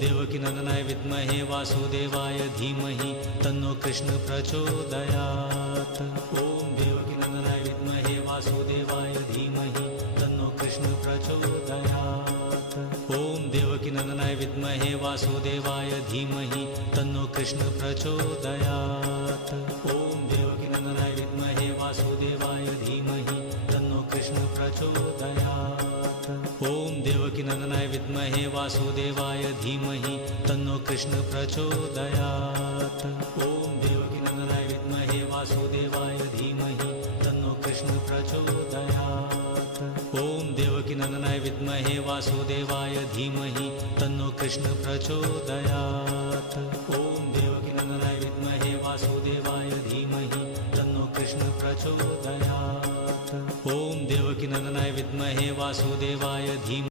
देवकीनन्दनाय विद्महे वासुदेवाय धीमहि तन्नो कृष्ण प्रचोदयात्। ॐ देवकीनन्दनाय विद्महे वासुदेवाय धीमहि तन्नो कृष्ण प्रचोदयात्। ॐ देवकीनन्दनाय विद्महे वासुदेवाय धीमहि तन्नो कृष्ण प्रचोदयात्। ॐ देवकीनन्दनाय विद्महे वासुदेवाय धीमहि तन्नो कृष्ण प्रचोदयात्। ॐ देवकीनन्दनाय विद्महे वासुदेवाय धीमहि तन्नो कृष्ण प्रचोदयात्। ॐ देवकीनन्दनाय विद्महे वासुदेवाय धीमहि तन्नो कृष्ण प्रचोदयात्। ॐ देवकीनन्दनाय विद्महे वासुदेवाय धीमहि तन्नो कृष्ण प्रचोदयात्। ॐ देवकीनन्दनाय विद्महे वासुदेवाय धीमहि तन्नो कृष्ण प्रचोदयात्। ॐ देवकीनन्दनाय विद्महे वासुदेवाय धीमहि